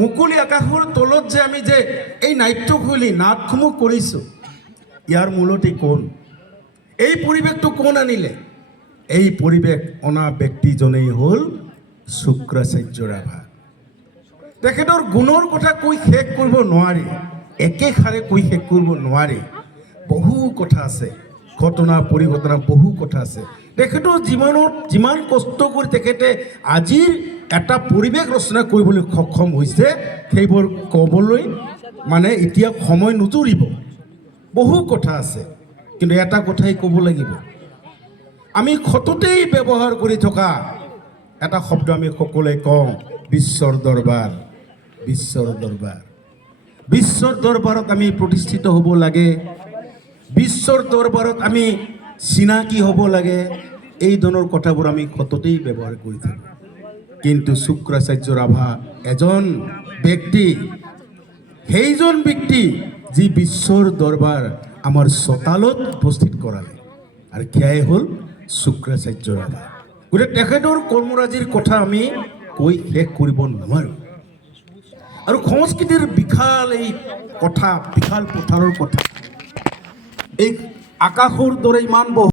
মুকলি আকাশৰ তলত যে আমি যে এই নাট্যশৈলী নাটসমূহ কৰিছোঁ, ইয়াৰ মূলতে কোন? এই পৰিৱেশটো কোন আনিলে? এই পৰিৱেশ অনা ব্যক্তিজনেই হ'ল শুক্ৰাচাৰ্য ৰাভা। তেখেতৰ গুণৰ কথা কৈ শেষ কৰিব নোৱাৰি, একেষাৰে কৈ শেষ কৰিব নোৱাৰি। বহু কথা আছে, ঘটনা পৰিঘটনা বহু কথা আছে। তেখেতৰ জীৱনত যিমান কষ্ট কৰি তেখেতে আজিৰ এটা পৰিৱেশ ৰচনা কৰিবলৈ সক্ষম হৈছে, সেইবোৰ ক'বলৈ মানে এতিয়া সময় নুজুৰিব। বহু কথা আছে, কিন্তু এটা কথাই ক'ব লাগিব। আমি সততেই ব্যৱহাৰ কৰি থকা এটা শব্দ আমি সকলোৱে কওঁ, বিশ্বৰ দৰবাৰ। বিশ্বৰ দৰবাৰ, বিশ্বৰ দৰবাৰত আমি প্ৰতিষ্ঠিত হ'ব লাগে, বিশ্বৰ দৰবাৰত আমি চিনাকি হ'ব লাগে। এই ধৰণৰ কথাবোৰ আমি সততেই ব্যৱহাৰ কৰি থাকোঁ। কিন্তু শুক্ৰাচাৰ্য ৰাভা এজন ব্যক্তি, সেইজন ব্যক্তি যি বিশ্বৰ দৰবাৰ আমাৰ চোতালত উপস্থিত কৰালে, আৰু সেয়াই হ'ল শুক্ৰাচাৰ্য ৰাভা। গতিকে তেখেতৰ কৰ্মৰাজিৰ কথা আমি কৈ শেষ কৰিব নোৱাৰোঁ। আৰু সংস্কৃতিৰ বিশাল এই কথা, বিশাল পথাৰৰ কথা, এই আকাশৰ দৰে ইমান বহু